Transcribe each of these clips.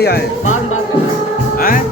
लिए आए हैं?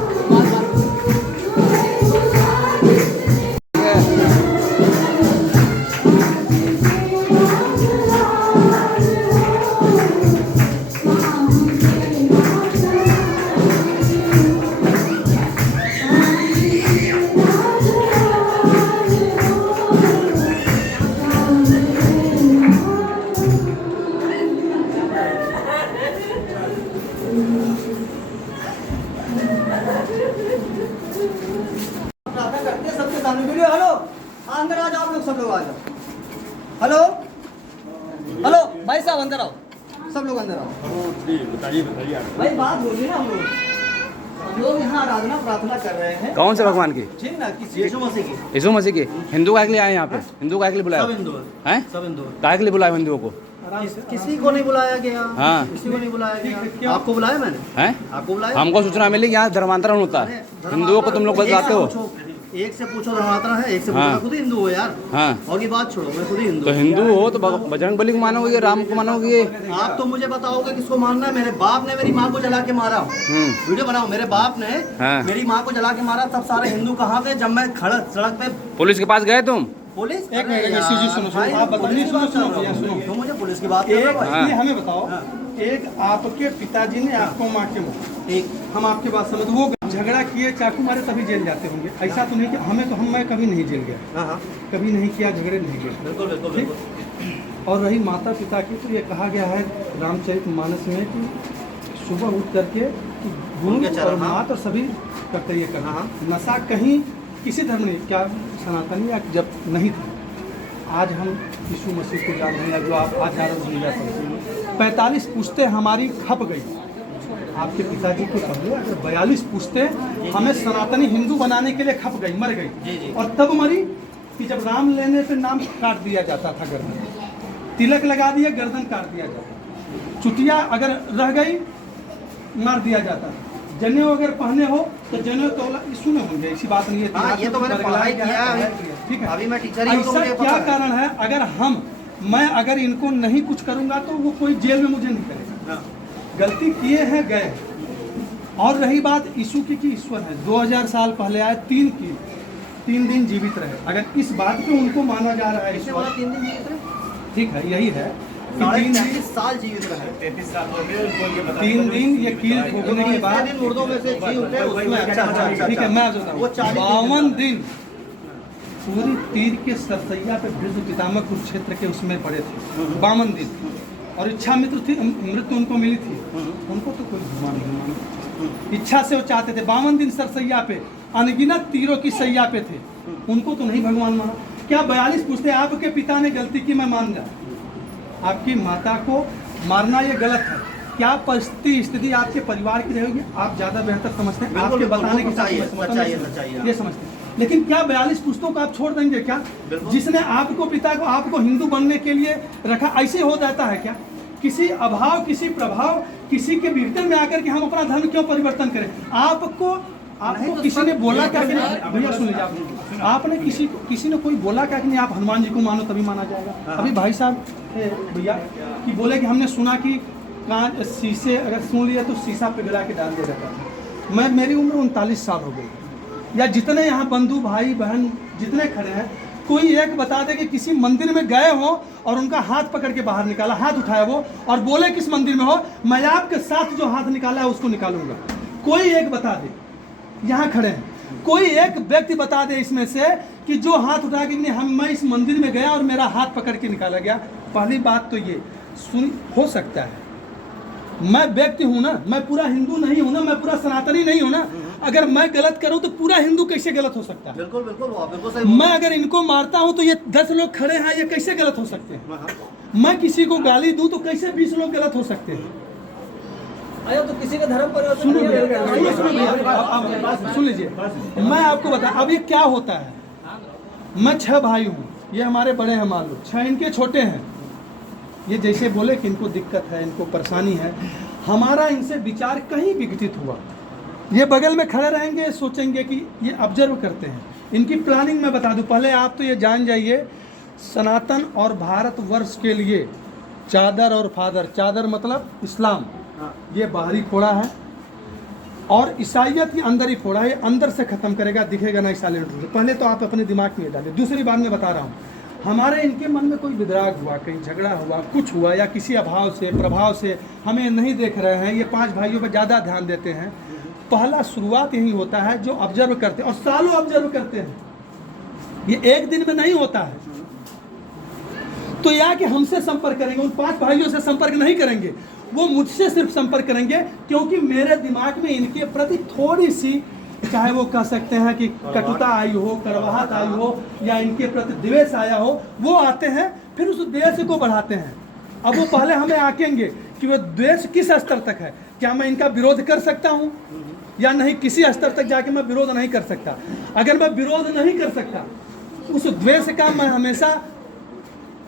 हेलो, अंदर आ जाओ, आप लोग सब लोग आ जाओ। हेलो हेलो भाई साहब अंदर आओ, सब लोग अंदर आओ। बताइए भाई बात बोलिए ना। हम लोग यहाँ आराधना प्रार्थना कर रहे हैं। कौन से भगवान की? ठीक ना, किसी यीशु मसीह की। यीशु मसीह की। हिंदू का के लिए आए यहाँ पे? हिंदू का के लिए बुलाया सब हिंदू हैं? सब हिंदू काहे के लिए बुलाया हिंदुओं को? किसी को नहीं बुलाया गया। हाँ। किसी को नहीं बुलाया गया। आपको बुलाया मैंने? हैं? आपको बुलाया? हमको सूचना मिली कि यहाँ धर्मांतरण होता है। हिंदुओं को तुम लोग बताते हो। एक से पूछो धर्मांतरण है, एक से पूछो। हाँ। मैं खुद ही हिंदू हो यार। हाँ। और ये बात छोड़ो, मैं खुद ही हिंदू तो हिंदू हो तो बजरंग बली को मानोगे, राम को मानोगे? आप तो मुझे बताओगे किसको मानना है। मेरे बाप ने मेरी माँ को जला के मारा। वीडियो बनाओ। मेरे बाप ने हाँ। मेरी माँ को जला के मारा। तब सारे हिंदू कहाँ थे जब मैं खड़ा सड़क पे? पुलिस के पास गए तुम? पुलिस? एक मिनट, आप बताइए, सुनो भैया, सुनो। तो मुझे पुलिस की बात कर रहा हाँ। ये हमें बताओ, एक आपके पिताजी ने आपको मार के मारा, एक हम आपके बात समझ, वो झगड़ा किए, चाकू मारे, तभी जेल जाते होंगे। ऐसा तो नहीं कि हमें तो मैं कभी नहीं जेल गया, हाँ। कभी नहीं किया, झगड़े नहीं गए। बिल्कुल बिल्कुल बिल्कुल। और रही माता पिता की, तो ये कहा गया है रामचरितमानस में कि सुबह उठ करके गुरु उनके चरण, और हाँ। माता और सभी कर्तव्य करना। हाँ। नशा कहीं किसी धर्म में, क्या सनातनी या जब नहीं था। आज हम यीशु मसीह को जान रहे हैं, जो आप आज ज़्यादा भूल जाते। 45 पुश्तें हमारी खप गई। आपके पिताजी को पहले अगर 42 पुश्तें हमें सनातनी हिंदू बनाने के लिए खप गई, मर गई। और तब मरी कि जब राम लेने पे नाम काट दिया जाता था, गर्दन तिलक लगा दिया, गर्दन काट दिया जाता। चुटिया अगर रह गई, मार दिया जाता। जनेऊ अगर पहने हो तो जनेऊ तो यीशु में होंगे, ऐसी बात नहीं है। हाँ, ये तो मैंने पढ़ाई किया है। ठीक है, अभी मैं टीचर ही हूँ, तो ऐसा मुझे क्या पता है। कारण है? अगर मैं अगर इनको नहीं कुछ करूंगा तो वो कोई जेल में मुझे नहीं करेगा। हाँ। गलती किए हैं, गए। और रही बात यीशु की कि ईश्वर है, 2000 साल पहले आए, 3 दिन जीवित रहे। अगर इस बात पे उनको माना जा रहा है इससे ईश्वर, बोला 3 दिन जीवित रहे? ठीक है, यही है कि 33 साल जीवित रहे। 33 साल हो गए। 3 दिन ये कील ठोकने के बाद, दिन मुर्दों में से जी उठे उसमें। अच्छा ठीक है, मैं आपको बताऊं, वो 40 52 दिन पूरी तीर के सरसैया पे भीष्म पितामह कुरुक्षेत्र के उसमें पड़े थे। 52 दिन। और इच्छा मृत्यु उनको मिली थी। उनको तो कोई भगवान नहीं मानता। इच्छा से वो चाहते थे। 52 दिन सरसैया पे, अनगिनत तीरों की सैया पे थे। उनको तो नहीं भगवान माना। क्या 42 पूछते? आपके पिता ने गलती की, मैं मान रहा। आपकी माता को मारना ये गलत है। क्या स्थिति आपके परिवार की रहेगी, आप ज्यादा बेहतर समझते हैं। आपके बताने की ये समझते हैं। लेकिन क्या 42 पुस्तकों को आप छोड़ देंगे क्या? जिसने आपको पिता को आपको हिंदू बनने के लिए रखा, ऐसे हो जाता है क्या? किसी अभाव, किसी प्रभाव, किसी के विघटन में आकर के हम अपना धर्म क्यों परिवर्तन करें? आपको किसी ने बोला क्या कि भैया सुन लीजिए, आपने किसी ने कोई बोला क्या कि नहीं आप हनुमान जी को मानो तभी माना जाएगा? अभी भाई साहब भैया कि बोले कि हमने सुना कि कांच शीशे अगर सुन लिया तो शीशा पे गिरा के डाल दिया जाता था। मेरी उम्र 39 साल हो गई। या जितने यहाँ बंधु भाई बहन जितने खड़े हैं, कोई एक बता दे कि किसी मंदिर में गए हो और उनका हाथ पकड़ के बाहर निकाला, हाथ उठाया वो और बोले किस मंदिर में हो, मैं आपके साथ जो हाथ निकाला है उसको निकालूंगा। कोई एक बता दे, यहाँ खड़े हैं, कोई एक व्यक्ति बता दे इसमें से कि जो हाथ उठा के नहीं मैं इस मंदिर में गया और मेरा हाथ पकड़ के निकाला गया। पहली बात तो ये सुन, हो सकता है मैं व्यक्ति हूँ ना, मैं पूरा हिंदू नहीं हूँ ना, मैं पूरा सनातनी नहीं हूँ ना। अगर मैं गलत करूँ तो पूरा हिंदू कैसे गलत हो सकता है? बिल्कुल बिल्कुल, बिल्कुल सही। मैं अगर इनको मारता हूँ तो ये 10 लोग खड़े हैं, ये कैसे गलत हो सकते हैं? मैं किसी को गाली दूँ तो कैसे 20 लोग गलत हो सकते हैं? अरे तो किसी का धर्म परिवर्तन सुन लीजिए, मैं आपको बता, अब ये क्या होता है। मैं 6 भाई हूँ, ये हमारे बड़े हैं, मान लो 6 इनके छोटे हैं। ये जैसे बोले कि इनको दिक्कत है, इनको परेशानी है, हमारा इनसे विचार कहीं विघटित हुआ, ये बगल में खड़े रहेंगे, सोचेंगे कि ये ऑब्जर्व करते हैं। इनकी प्लानिंग मैं बता दूं, पहले आप तो ये जान जाइए, सनातन और भारतवर्ष के लिए चादर और फादर, चादर मतलब इस्लाम, ये बाहरी खोड़ा है, और ईसाइयत ही अंदर ही फोड़ा है, अंदर से ख़त्म करेगा, दिखेगा नहीं साले रूप। पहले तो आप अपने दिमाग में डालिए। दूसरी बात मैं बता रहा हूँ, हमारे इनके मन में कोई विद्राग हुआ, कहीं झगड़ा हुआ, कुछ हुआ, या किसी अभाव से प्रभाव से हमें नहीं देख रहे हैं, ये 5 भाइयों पर ज़्यादा ध्यान देते हैं। पहला शुरुआत यही होता है जो ऑब्जर्व करते हैं, और सालों ऑब्जर्व करते हैं, ये एक दिन में नहीं होता है। तो या कि हमसे संपर्क करेंगे, उन 5 भाइयों से संपर्क नहीं करेंगे, वो मुझसे सिर्फ संपर्क करेंगे, क्योंकि मेरे दिमाग में इनके प्रति थोड़ी सी, चाहे वो कह सकते हैं कि कटुता आई हो, कड़वाहट आई हो, या इनके प्रति द्वेष आया हो, वो आते हैं, फिर उस द्वेष को बढ़ाते हैं। अब वो पहले हमें आंकेंगे कि वो द्वेष किस स्तर तक है, क्या मैं इनका विरोध कर सकता हूँ या नहीं, किसी स्तर तक जाके मैं विरोध नहीं कर सकता। अगर मैं विरोध नहीं कर सकता, उस द्वेष का मैं हमेशा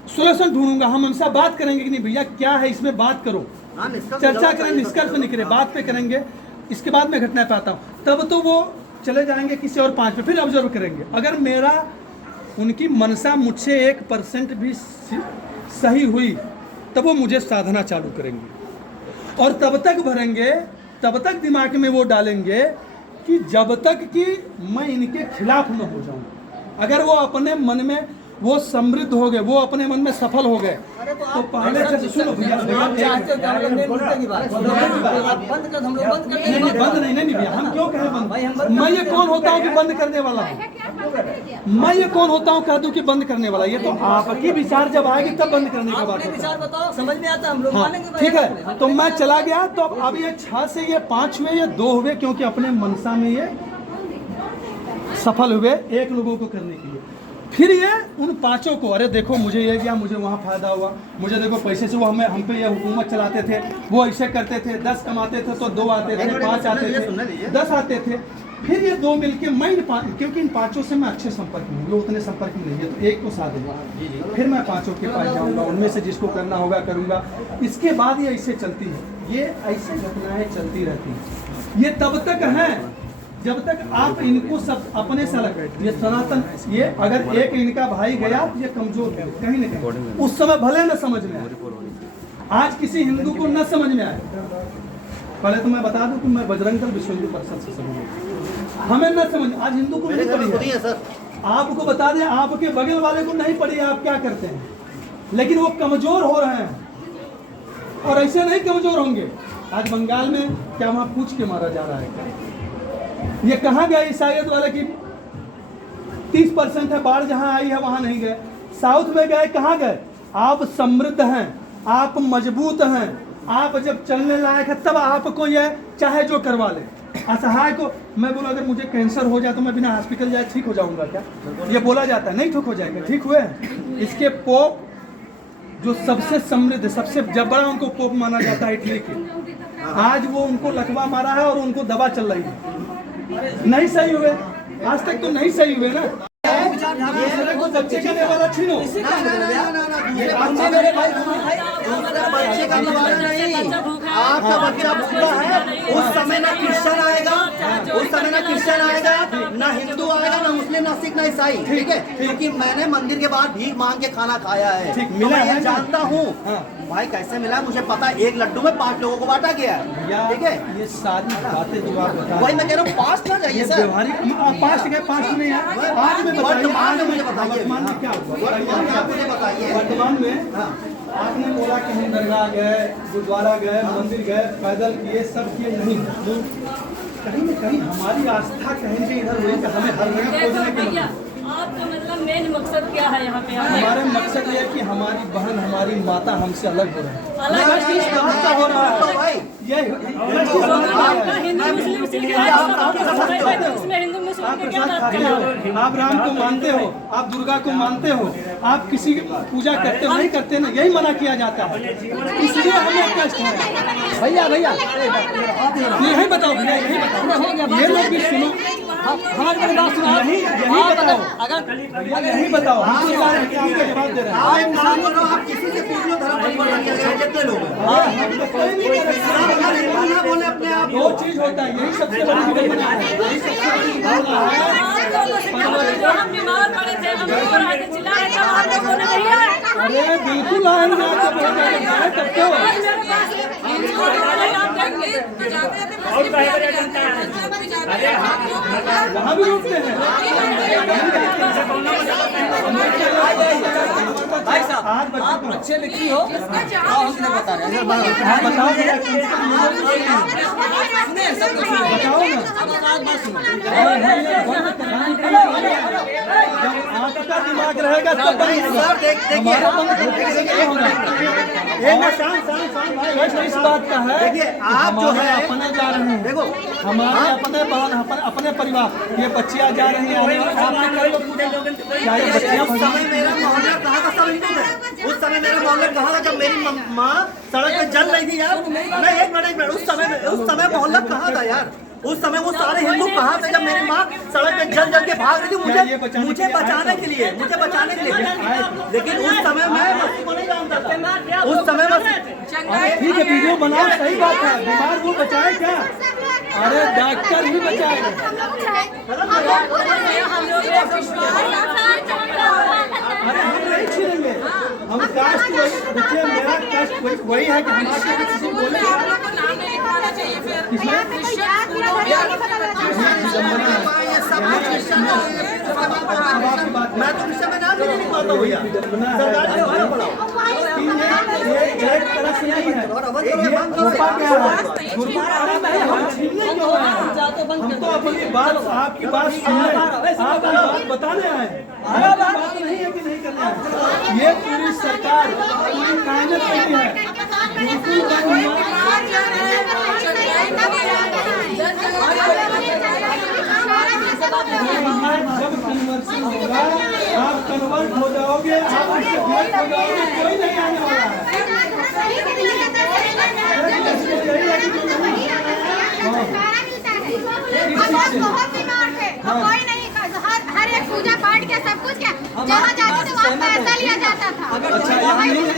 सोल्यूशन ढूंढूंगा। हम हमसे बात करेंगे कि नहीं भैया क्या है इसमें, बात करो, चर्चा करें, निष्कर्ष निकले, बात पे करेंगे, इसके बाद मैं घटना पे आता हूँ। तब तो वो चले जाएंगे किसी और 5 पे, फिर ऑब्जर्व करेंगे। अगर मेरा उनकी मनसा मुझसे 1% भी सही हुई, तब वो मुझे साधना चालू करेंगे, और तब तक भरेंगे, तब तक दिमाग में वो डालेंगे कि जब तक कि मैं इनके खिलाफ न हो जाऊं। अगर वो अपने मन में वो समृद्ध हो गए, वो अपने मन में सफल हो गए, तो पहले से सुनो भैया, बंद नहीं भैया, हम क्यों कहें बंद? मैं ये कौन होता हूँ कि बंद करने वाला हूँ? मैं ये कौन होता हूँ कह दूँ कि बंद करने वाला? ये तो आपकी विचार जब आएगी तब बंद करने का बात विचार बताओ, समझ में आता, हम लोग मानेंगे। ठीक है, तो मैं चला गया, तो अब ये 6 से ये 5 हुए, ये 2 हुए, क्योंकि अपने मनसा में ये सफल हुए 1 लोगों को करने के लिए। फिर ये उन 5 को, अरे देखो मुझे ये किया, मुझे वहाँ फायदा हुआ, मुझे देखो पैसे से वो हमें हम पे ये हुकूमत चलाते थे, वो ऐसे करते थे, 10 कमाते थे तो 2 आते थे, 5 आते थे, 10 आते थे। फिर ये 2 मिलके मैं इन 5, क्योंकि इन 5 से मैं अच्छे संपर्क में हूँ, ये उतने संपर्क में नहीं है, तो 1 को साथ दूंगा, फिर मैं 5 के पास जाऊँगा, उनमें से जिसको करना होगा करूँगा। इसके बाद ये ऐसे चलती है, ये ऐसे घटनाएँ चलती रहती हैं। ये तब तक हैं जब तक आप इनको सब अपने से अलग, ये सनातन, ये अगर एक इनका भाई गया तो ये कमजोर है कहीं न कहीं, उस समय भले न समझ में आए, आज किसी हिंदू को न समझ में आए। पहले तो मैं बता दूं कि मैं बजरंग दल विश्व हिंदू परिषद से समझ, हमें न समझ, आज हिंदू को नहीं पड़ी है सर। आपको बता दें, आपके बगल वाले को नहीं पड़ी है, आप क्या करते हैं, लेकिन वो कमजोर हो रहे हैं, और ऐसे नहीं कमजोर होंगे। आज बंगाल में क्या वहाँ पूछ के मारा जा रहा है? ये कहाँ गए ईसाइयत वाले की 30% है, बाढ़ जहाँ आई है वहाँ नहीं गए। साउथ में गए, कहाँ गए? आप समृद्ध हैं, आप मजबूत हैं, आप जब चलने लायक है तब आपको ये चाहे जो करवा ले। असहाय को मैं बोला अगर मुझे कैंसर हो जाए तो मैं बिना हॉस्पिटल जाए ठीक हो जाऊंगा क्या? ये बोला जाता है, नहीं ठीक हो जाएगा। ठीक हुए? इसके पोप जो सबसे समृद्ध, सबसे जब बड़ा उनको पोप माना जाता है इटली के, आज वो उनको लकवा मारा है और उनको दवा चल रही है, नहीं सही हुए, आज तक तो नहीं सही हुए ना। को बच्चे करने वाला छीनो, आपका बच्चा भूखा है, उस समय ना क्रिश्चियन आएगा, उस समय ना क्रिश्चियन आएगा, ना हिंदू आएगा, ना मुस्लिम, ना सिख, ना ईसाई, ठीक है? क्योंकि मैंने मंदिर के बाद भीख मांग के खाना खाया है, ठीक तो मिला मैं है, ये जानता हूँ भाई कैसे मिला है, मुझे पता है। 1 लड्डू में 5 लोगों को बांटा गया है, ठीक है? ये सारी बातें जो आप बता वही मैं कह रहा हूँ, पास ना जाइए सर। पास गए, पास नहीं है, आज में वर्तमान में मुझे बताइए, वर्तमान में क्या हुआ? आप मुझे बताइए। वर्तमान में आपने बोला कि हम दरगाह गए, गुरुद्वारा गए, मंदिर गए, पैदल किए, सब किए, नहीं। कहीं न कहीं हमारी आस्था कहीं से इधर हुई कि हमें हर जगह खोजने के लिए। आपका मतलब मेन मकसद क्या है यहाँ पे? हमारा मकसद ये है कि हमारी बहन, हमारी माता हमसे अलग हो रही है। अलग किस बात का हो रहा है भाई? ये आपका हिंदू मुस्लिम सिख इसमें हिंदू मुस्लिम के क्या बात कर रहे हो? आप राम को मानते हो, आप दुर्गा को मानते हो, आप किसी की पूजा करते हो नहीं करते ना, यही मना किया जाता है, इसलिए हमें कष्ट है। भैया यही बताओ भैया, यही बताओ, ये लोग भी सुनो, हमारी बात सुनो, यही बताओ, अगर यही बताओ, हम आपका जवाब दे रहे हैं। आप किसी से पूछ लो, धर्म परिवर्तन किया गया, जितने लोग बोले अपने आप। 2 चीज होता है, यही सबसे बड़ी विडंबना है, यही सबसे बड़ी भावना है। जो हम बीमार पड़े थे, हम रो रहे थे, चिल्ला रहे थे, आप लोगों ने नहीं आए। अरे बिल्कुल आएंगे, आप करते हो। आज मेरे पास आप देख वहाँ भी रोकते हैं। भाई साहब आप अच्छे लिखी हो हम बता रहे हैं बताओ आपका दिमाग रहेगा तब इस बात का है। देखिए आप जो है अपने जा रहे हैं, देखो हमारे अपने बहन अपने परिवार, ये बच्चियां जा रही हैं, क्या ये बच्चियां उस समय मेरा मोहल्ला कहाँ का सब हिंदू थे। उस समय मेरा मोहल्ला कहाँ था जब मेरी माँ सड़क पे जल रही थी यार। मैं एक मिनट उस समय मोहल्ला कहाँ था यार। उस समय वो सारे हिंदू कहाँ थे जब मेरी माँ सड़क पे जल जल के भाग रही थी मुझे बचाने के लिए लेकिन उस समय मैं मस्ती को नहीं जानता था। उस समय ठीक है, वीडियो बनाओ, सही बात है। बीमार को बचाए क्या? अरे डॉक्टर भी बचाएगा। अरे हम नहीं छीनेंगे, हम कास्ट देखिए, मेरा कास्ट वही है कि हम आके किसी को बोले मैं तो विषय में नाम भी नहीं पाता हूँ यार। एक तरह से नहीं है, हम तो अपनी बात, आपकी बात सुनने, आपकी बात बताने आए हैं। बात नहीं है कि नहीं करना है। ये पूरी सरकार पूरी कायनात करती है। जब कन्वर्सन होगा आप कन्वर्ट हो जाओगे, आप उससे कन्वर्ट हो जाओगे, कोई नहीं आने वाला है। बहुत बीमार थे, कोई नहीं, हर एक पूजा पाठ के सब कुछ के जहाँ जाते थे वहाँ पैसा लिया जाता था। अच्छा, यहाँ जाता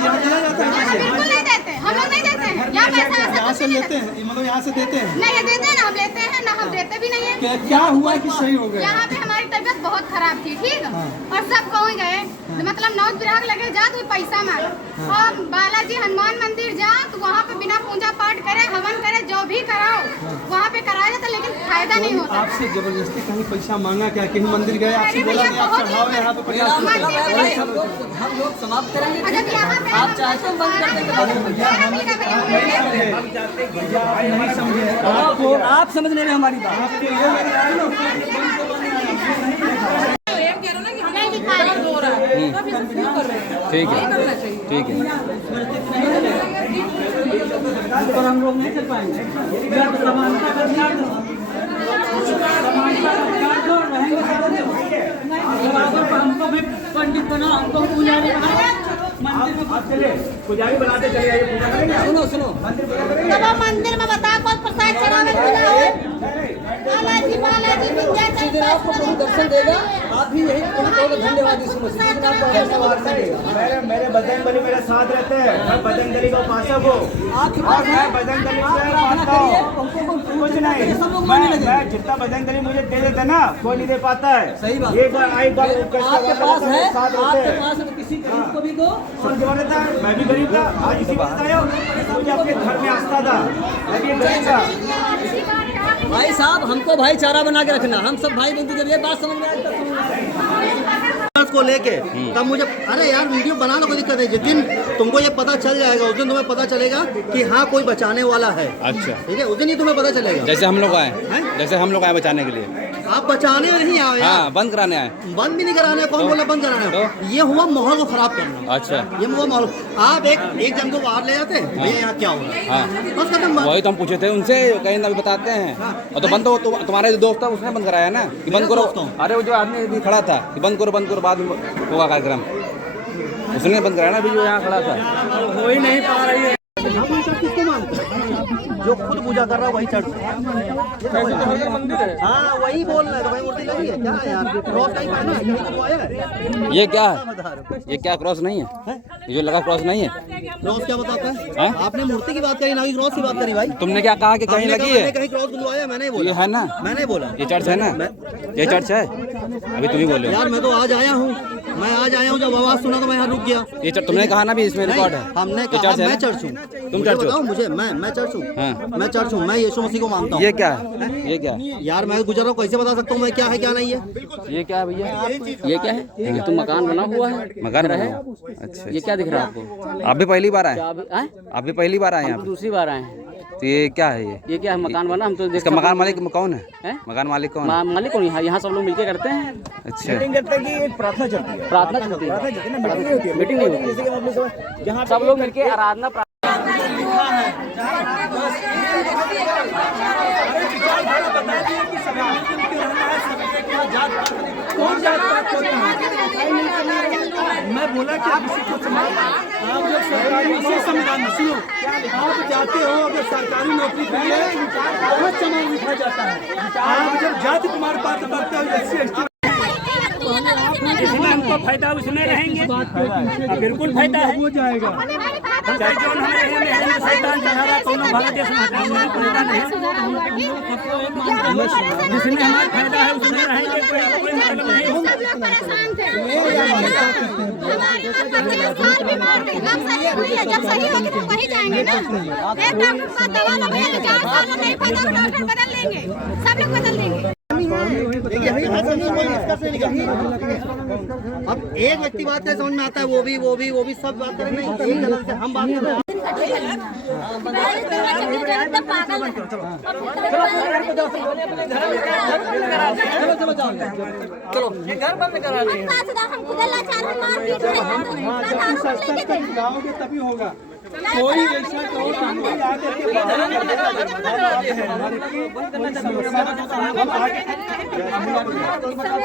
है, बिल्कुल नहीं देते, हम लोग नहीं देते हैं। यहाँ पैसा यहाँ से लेते हैं, मतलब यहाँ से देते हैं। नहीं देते हैं ना, हम लेते हैं ना, हम देते भी नहीं है। क्या हुआ कि सही हो गया? यहाँ पे हमारी तबीयत बहुत खराब थी, ठीक है, और सब पहुँच गए, मतलब नौज विराग लगे जा तो पैसा मांगे, और बालाजी हनुमान मंदिर जा तो वहाँ पे बिना पूजा पाठ करे, हवन करे, जो भी कराओ वहाँ पे कराया जाता, लेकिन फायदा नहीं होता। आपसे जबरदस्ती कहीं पैसा मांगा क्या? कहीं मंदिर गए, आपसे बोला नहीं आप चढ़ाओ यहाँ पे 50 हम लोग समाप्त करेंगे। आप चाहते हो बंद कर नहीं समझे आपको, आप समझ नहीं रहे हमारी बात। ठीक है, ठीक है। पर हम लोग नहीं कर पाएंगे। हमको भी पंडित बना, हमको पुजारी बना, पुजारी बनाते चले आइए, पूजा करेंगे। सुनो जब आप मंदिर में बताओ कौन प्रसाद चढ़ावे बालाजी बालाजी आपको प्रभु दर्शन देगा, आप भी यही धन्यवाद। मेरे बजरंग बली मेरे साथ रहते हैं, मैं बजरंग बली का उपासक हूँ और मैं बजरंग बली से मानता हूँ। कुछ नहीं, मैं जितना बजरंग बली मुझे दे देते ना, कोई नहीं दे पाता है। सही बात। एक बार आई बार आपके पास है, आपके पास किसी गरीब को भी दो। और जवान रहता है, मैं भी गरीब था, आज इसी वक्त आया हूँ। मुझे अपने घर में आस्था था, मैं भी गरीब था। भाई साहब हमको भाईचारा बना के रखना, हम सब भाई बंधु। जब ये बात समझ में आए तब को लेके तब मुझे, अरे यार वीडियो बनाना कोई दिक्कत नहीं, जिस दिन तुमको ये पता चल जाएगा उस दिन तुम्हें पता चलेगा कि हाँ कोई बचाने वाला है। अच्छा, ठीक है, उस दिन ही तुम्हें पता चलेगा। जैसे हम लोग आए, जैसे हम लोग आए बचाने के लिए। आप बचाने नहीं आए यार। हाँ, बंद कराने आए। बंद भी नहीं कराने, कौन बोला बंद कराने? ये हुआ माहौल को खराब करना। अच्छा, ये हुआ माहौल। आप एक जन को बाहर ले जाते हैं, भैया यहाँ क्या हो रहा है, हाँ, बस खत्म बात। वही तो हम पूछे थे उनसे, कहीं ना भी बताते हैं। और तो बंद तो तुम्हारे जो दोस्त था उसने बंद कराया ना कि बंद करो। अरे वो जो आदमी भी खड़ा था कि बंद करो बाद में होगा कार्यक्रम, उसने बंद कराया ना अभी जो यहाँ खड़ा था। हो ही नहीं पा रही है। हम चर्च किसको मानते हैं? जो खुद पूजा कर रहा है वही चर्च मंदिर है। हाँ वही बोल रहे हैं, तो वही मूर्ति लगी है क्या यार? क्रॉस कहीं पहना है, कहीं तो आया है। ये क्या है? ये क्या क्रॉस नहीं है? ये जो लगा क्रॉस नहीं है। क्रॉस क्या बताता है? हाँ? आपने मूर्ति की बात करी ना, क्रॉस की बात करी भाई। तुमने क्या कहा कि कहीं लगी है? कहीं क्रॉस बुलवाया, मैंने बोला। ये है ना, मैंने बोला ये चर्च है ना, ये चर्च है। अभी तुम ही बोले यार, मैं तो आज आया हूँ, जब आवाज सुना तो मैं यहाँ रुक गया। ये तुमने कहा ना भी इसमें रिकॉर्ड है। हमने ये कहा चर्च है मैं ना? चर्च हूँ। तुम चर्च हो? बताओ मुझे, मैं चर्च हूँ। हाँ। मैं चर्च हूँ, मैं यीशु मसीह को मानता हूँ। ये क्या है? ये क्या है? यार मैं गुजर रहा हूँ, कैसे बता सकता हूँ मैं क्या है क्या नहीं है? ये क्या है भैया? ये क्या है? ये तो मकान बना हुआ है। मकान है? अच्छा, ये क्या दिख रहा है आपको? आप भी पहली बार आए? क्या अभी आए? आप भी पहली बार आए हम यहाँ तो पे? दूसरी बार आए हैं। तो ये क्या है? ये क्या है? मकान बना, हम तो इसका मकान मालिक कौन है? हैं? मकान मालिक कौन है? मालिक कौन? यहाँ सब लोग मिलके करते हैं। अच्छा, प्रार्थना चलती है, मीटिंग नहीं होती। सब लोग मिलके आराधना मैं बोला कि आप जब सरकारी संविधान सुनो, आप जाते हो अगर सरकारी नौकरी के लिए बहुत सामान लिखा जाता है। आप जब जाति प्रमाण पत्र करते हो SC/ST इसमें हमको फायदा उसमें रहेंगे, बिल्कुल फायदा है। हो जाएगा। चाहे जो हमारे शैतान चढ़ा रहा कौन भारत देश में हटा हुआ फायदा नहीं, जिसमें हमारा फायदा है उसमें रहेंगे, कोई मतलब नहीं। जब सही होगी तो वही जाएंगे ना। एक डॉक्टर का दवा लगाएंगे, 4 साल में नहीं फायदा, डॉक्टर बदल देंगे, सब लोग बदल देंगे। अब एक व्यक्ति बात है समझ में आता है, वो भी सब बात करेंगे, एक गलत से हम बात कर रहे हैं। चलो ये घर बंद करा दे। जाओगे तभी होगा। कोई ऐसा कहो कोई आकर के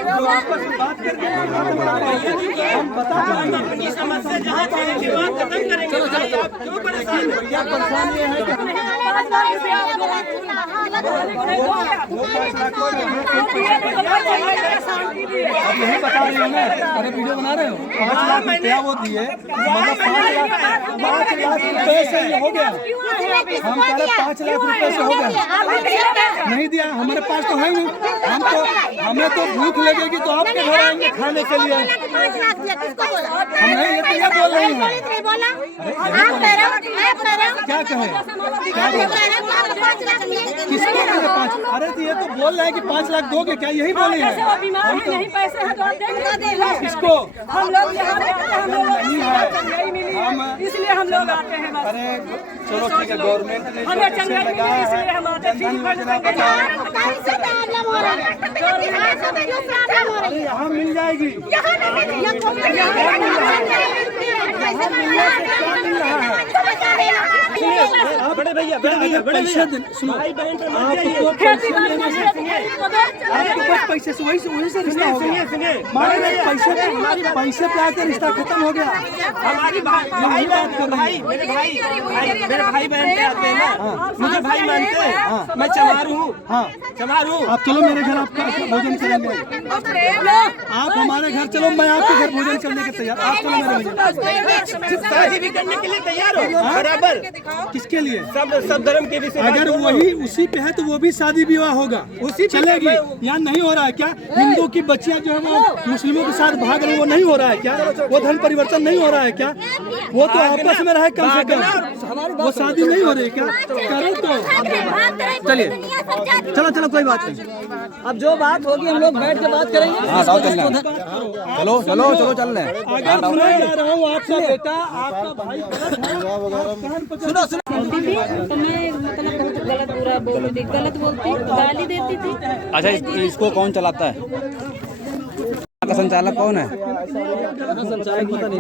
जो आपस में बात करके हम बता अपनी समस्या जहाँ खत्म करेंगे। क्यों परेशान है? क्या परेशान ये है कि अब यही बता रहे हो ना, अरे वीडियो बना रहे हो, 5 लाख रुपया वो दिए, मतलब 5 लाख रुपए से ये हो गया। हम कह रहे 5 लाख रुपए से हो गया, नहीं दिया, हमारे पास तो है नहीं। हम तो हमें तो भूख लगेगी तो आपके घर आएंगे खाने के लिए। हम नहीं ये तो ये बोल रही हैं। क्या कहे? किसको मेरे 5? अरे तो ये तो बोल रहे हैं कि 5 लाख दोगे क्या, यही बोले हैं। हम तो किसको हम लोग यहाँ नहीं है, हम इसलिए हम लोग आते हैं बस। अरे चलो ठीक है, गवर्नमेंट ने हमें चंगा लगाया है, इसलिए हम आते हैं। अरे यहाँ मिल जाएगी। बड़े भैया पैसे सुनो, आपको पैसे से वही से रिश्ता हो गया। पैसे पे आकर रिश्ता खत्म हो गया। हमारी भाई मेरे भाई बहन पे आते हैं ना, मुझे भाई मानते हैं। मैं चमारू हूँ। हाँ चमारू आप चलो मेरे घर, आपका भोजन करेंगे। आप हमारे घर चलो, मैं आपके घर भोजन करने के तैयार। आप चलो मेरे घर। शादी भी करने के लिए तैयार हो बराबर। किसके लिए? सब धर्म के विषय। अगर वही उसी पे है तो वो भी शादी विवाह होगा, उसी चलेगी। यहाँ नहीं हो रहा है क्या? हिंदू की बच्चियाँ जो है वो मुस्लिमों के साथ भाग रही, वो नहीं हो रहा है क्या? वो धर्म परिवर्तन नहीं हो रहा है क्या? वो तो आपस में रहे कम से कम, वो शादी नहीं हो रही क्या? करो तो चलिए, चलो कोई बात नहीं। अब जो बात होगी हम लोग बैठ के बात करेंगे। हाँ चलो चलो चल रहे हैं। अगर मैं जा रहा हूँ, आपका बेटा आपका भाई सुनो तो मैं मतलब बहुत गलत बुरा बोलती, गलत बोलती, गाली देती थी। अच्छा इसको कौन चलाता है? का संचालक कौन है?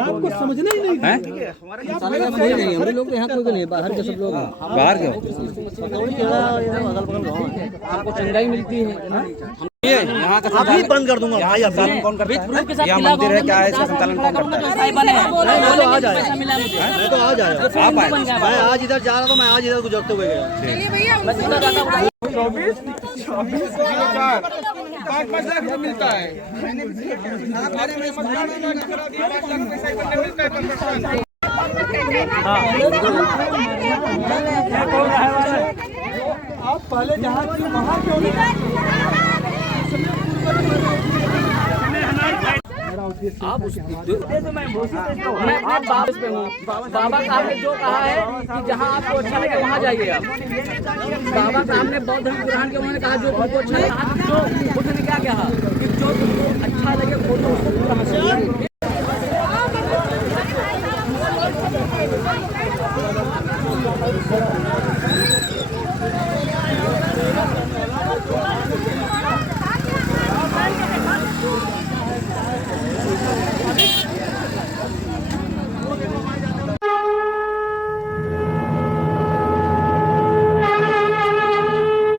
आपको समझना ही नहीं हैं? हम लोग यहाँ कोई नहीं, बाहर के सब लोग बाहर के? आपको चंगाई मिलती है। ये यहाँ का अभी बंद कर दूंगा भाई। यहाँ संचालन कौन करता है? यहाँ मंदिर है क्या है, इसका संचालन कौन करता है? मैं तो आ जाएगा, मैं तो आ जाएगा। आप आए? मैं आज इधर जा रहा था, मैं आज इधर गुजरते हुए गया। 5 लाख रुपए मिलता है। आप पहले जहाँ थी वहाँ क्यों नहीं? आप उस मैं आप बाबा पे हूँ। बाबा साहब ने जो कहा है कि जहाँ आपको अच्छा लगे वहाँ जाइए आप। बाबा साहब ने बौद्ध धर्म ग्रहण के उन्होंने कहा जो तुमको अच्छा लगा, जो उसने क्या कहा कि जो तुमको अच्छा लगे वो तो उसको